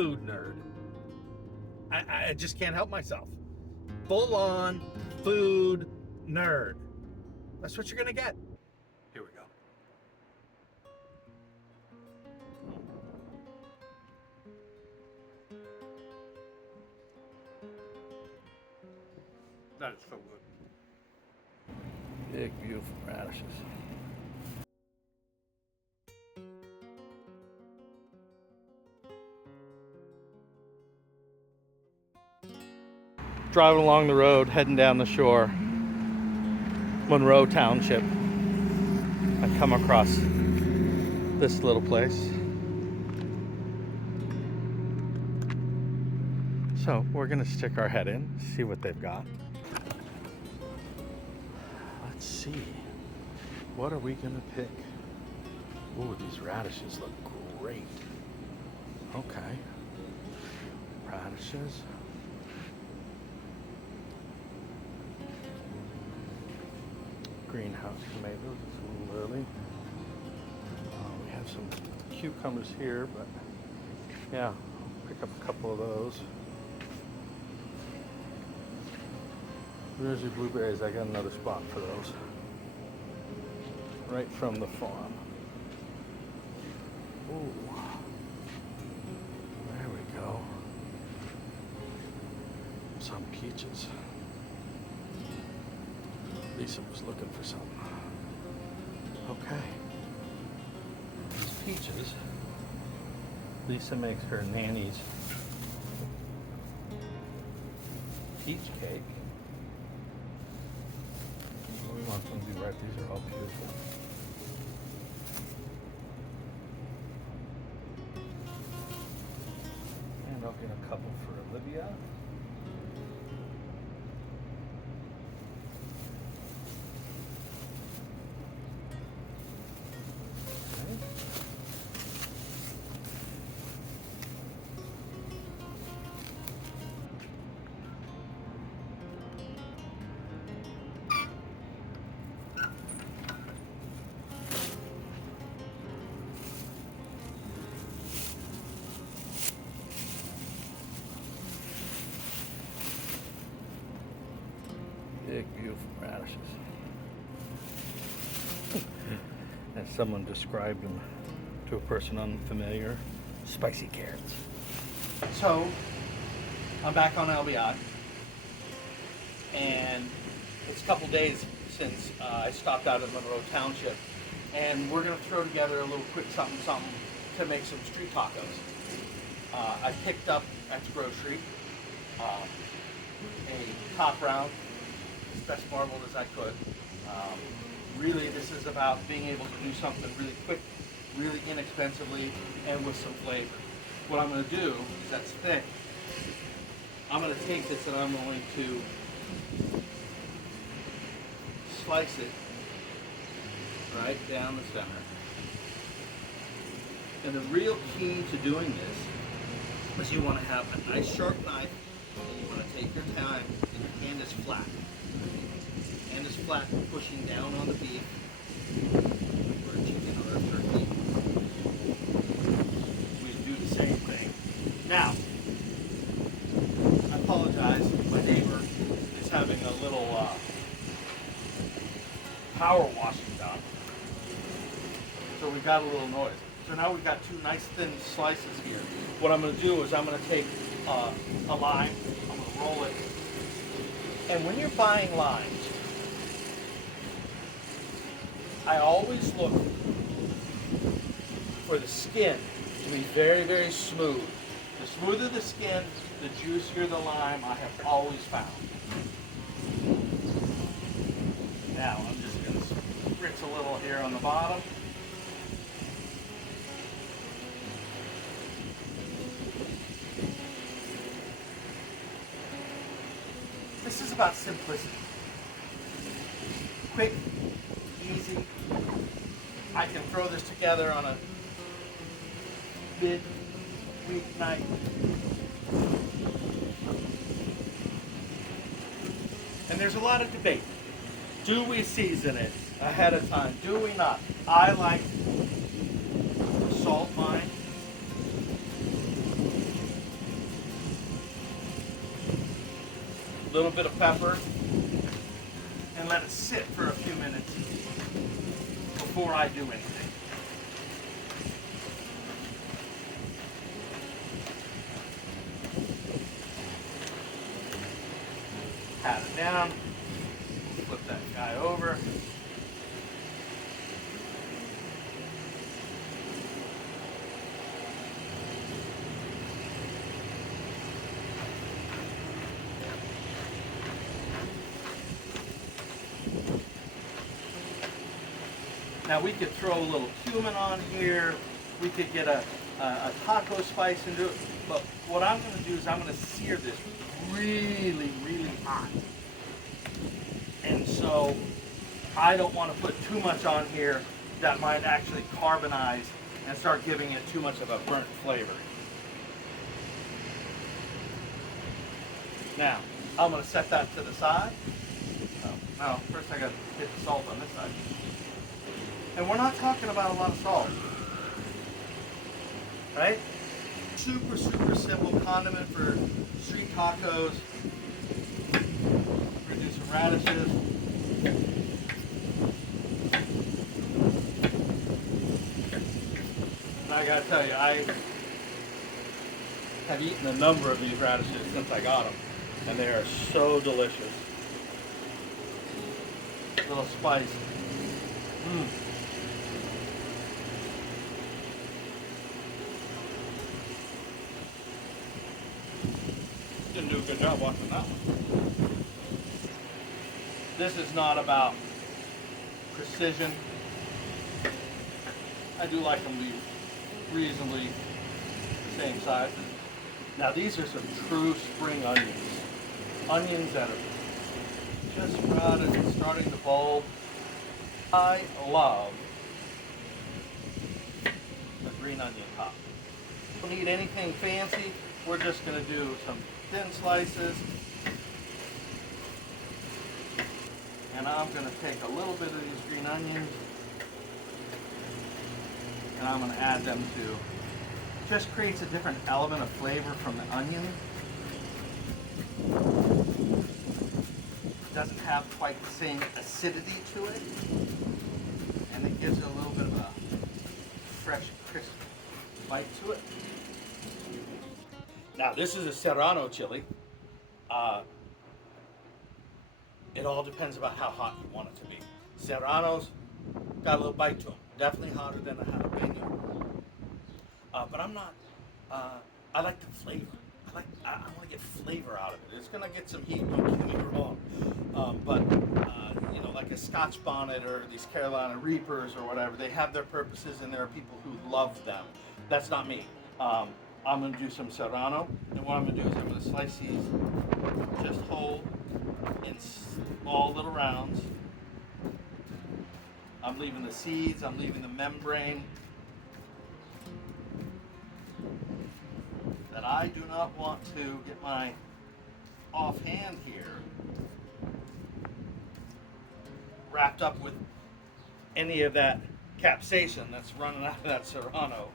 food nerd. I just can't help myself. Full on food nerd. That's what you're gonna get. Here we go. That is so good. Big, beautiful radishes. Driving along the road, heading down the shore, Monroe Township, I come across this little place. So we're gonna stick our head in, see what they've got. Let's see. What are we gonna pick? Ooh, these radishes look great. Okay. Radishes. Greenhouse tomatoes, some lily. We have some cucumbers here, but yeah, I'll pick up a couple of those. There's your blueberries. I got another spot for those. Right from the farm. Ooh. There we go. Some peaches. Lisa was looking for some. Okay. These peaches. Lisa makes her nanny's peach cake. We want them to be right. These are all beautiful. And I'll get a couple for Olivia. Big, beautiful radishes. As someone described them to a person unfamiliar, spicy carrots. So, I'm back on LBI, and it's a couple days since I stopped out of Monroe Township, and we're going to throw together a little quick something to make some street tacos. I picked up at the grocery a top round, as best marbled as I could. Really, this is about being able to do something really quick, really inexpensively, and with some flavor. What I'm going to do is, that's thick, I'm going to take this and I'm going to slice it right down the center. And the real key to doing this is you want to have a nice sharp knife, and you want to take your time, and your hand is flat. Hand is flat, pushing down on the beef, or a chicken or a turkey. We do the same thing. Now, I apologize, my neighbor is having a little power washing done. So we got a little noise. So now we've got two nice thin slices here. What I'm going to do is I'm going to take a lime, I'm going to roll it. And when you're buying limes, I always look for the skin to be very, very smooth. The smoother the skin, the juicier the lime, I have always found. Now I'm just going to spritz a little here on the bottom. This is about simplicity. Quick, easy. I can throw this together on a mid-week night. And there's a lot of debate. Do we season it ahead of time? Do we not? I like to salt mine A little bit of pepper, and let it sit for a few minutes before I do anything. Pat it down, flip that guy over. Now we could throw a little cumin on here. We could get a taco spice into it. But what I'm going to do is I'm going to sear this really, really hot. And so I don't want to put too much on here that might actually carbonize and start giving it too much of a burnt flavor. Now, I'm going to set that to the side. Oh, no, first I got to hit the salt on this side. And we're not talking about a lot of salt, right? Super, super simple condiment for street tacos. We're gonna do some radishes. And I gotta tell you, I have eaten a number of these radishes since I got them, and they are so delicious. A little spice. Didn't do a good job watching that one. This is not about precision. I do like them to be reasonably the same size. Now these are some true spring onions. Onions that are just sprouted and starting to bulb. I love the green onion top. Don't need anything fancy. We're just going to do some thin slices. And I'm going to take a little bit of these green onions and I'm going to add them to. Just creates a different element of flavor from the onion. It doesn't have quite the same acidity to it. And it gives it a little bit of a fresh, crisp bite to it. Now this is a Serrano chili. It all depends about how hot you want it to be. Serranos got a little bite to them. Definitely hotter than a jalapeno. But I'm not, I like the flavor. I want to get flavor out of it. It's going to get some heat, don't get me wrong. You know, like a Scotch bonnet or these Carolina Reapers or whatever, they have their purposes and there are people who love them. That's not me. I'm going to do some Serrano, and what I'm going to do is I'm going to slice these just whole in small little rounds. I'm leaving the seeds, I'm leaving the membrane that I do not want to get my offhand here wrapped up with any of that capsaicin that's running out of that Serrano,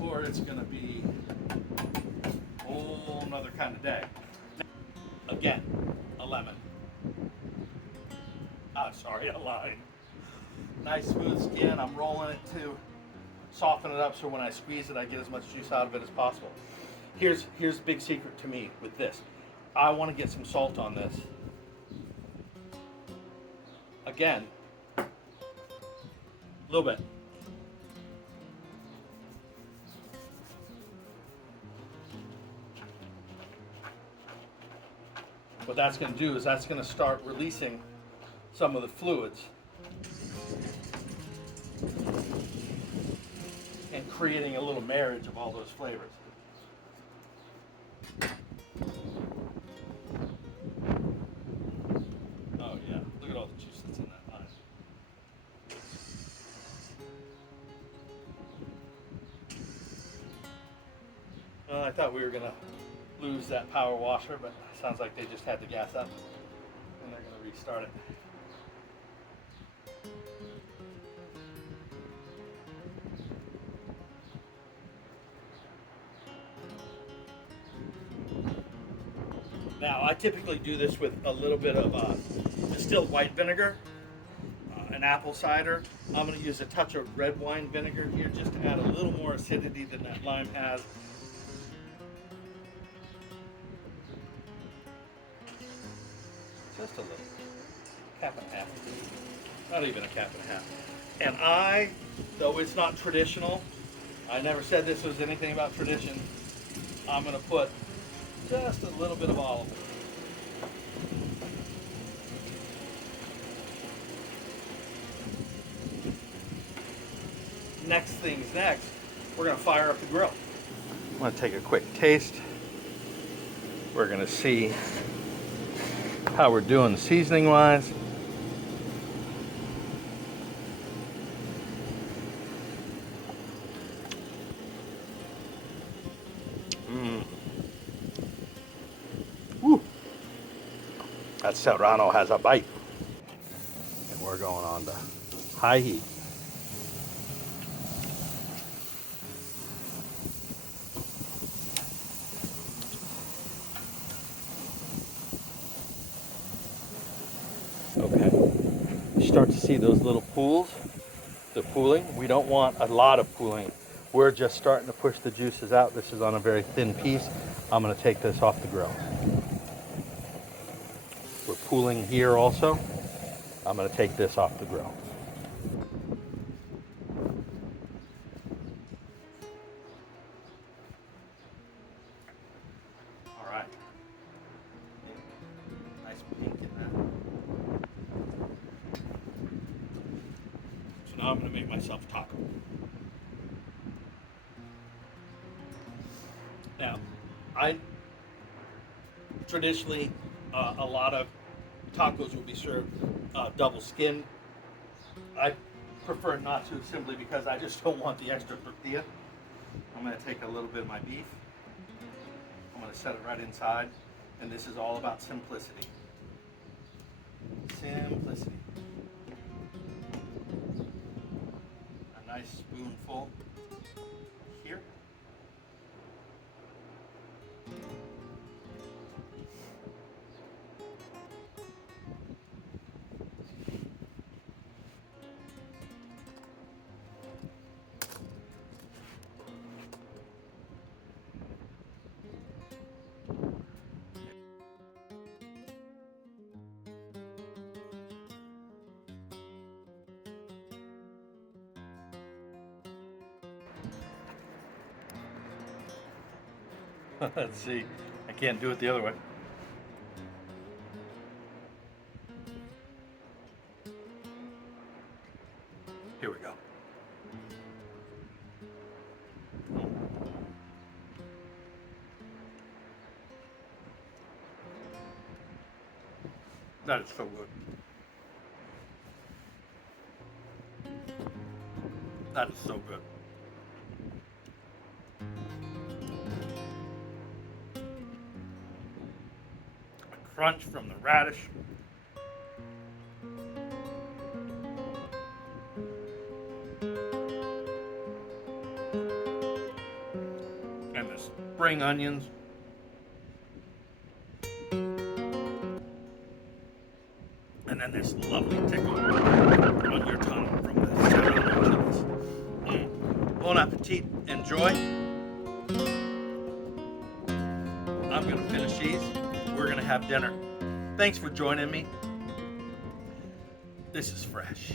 or it's going to be a whole nother kind of day. Again, a lemon. Sorry, a lime. Nice smooth skin. I'm rolling it to soften it up so when I squeeze it I get as much juice out of it as possible. Here's the big secret to me with this. I want to get some salt on this. Again, a little bit. What that's going to do is that's going to start releasing some of the fluids and creating a little marriage of all those flavors. Oh yeah, look at all the juice that's in that lime. Well, I thought we were going to lose that power washer, but it sounds like they just had the gas up and they're going to restart it. Now, I typically do this with a little bit of distilled white vinegar, an apple cider. I'm going to use a touch of red wine vinegar here just to add a little more acidity than that lime has. Just a little. Cap and a half. Not even a cap and a half. And I, though it's not traditional, I never said this was anything about tradition, I'm going to put just a little bit of olive oil. Next thing's next, we're going to fire up the grill. I'm going to take a quick taste. We're going to see how we're doing seasoning wise. Woo. That serrano has a bite. And we're going on to high heat. Okay, you start to see those little pools, the pooling. We don't want a lot of pooling. We're just starting to push the juices out. This is on a very thin piece. I'm going to take this off the grill. We're pooling here also. I'm going to take this off the grill. All right. Nice pink in that. So now I'm going to make myself a taco. Now, I traditionally, a lot of tacos will be served double skinned. I prefer not to, simply because I just don't want the extra tortilla. I'm going to take a little bit of my beef. I'm going to set it right inside, and this is all about simplicity. Simplicity. A nice spoonful here. Let's see. I can't do it the other way. Here we go. That is so good. That is so good. A crunch from the radish. And the spring onions. And then this lovely tickle on your tongue from the serrano chilies. Bon appetit. Enjoy. I'm going to finish these. We're going to have dinner. Thanks for joining me. This is Fresh.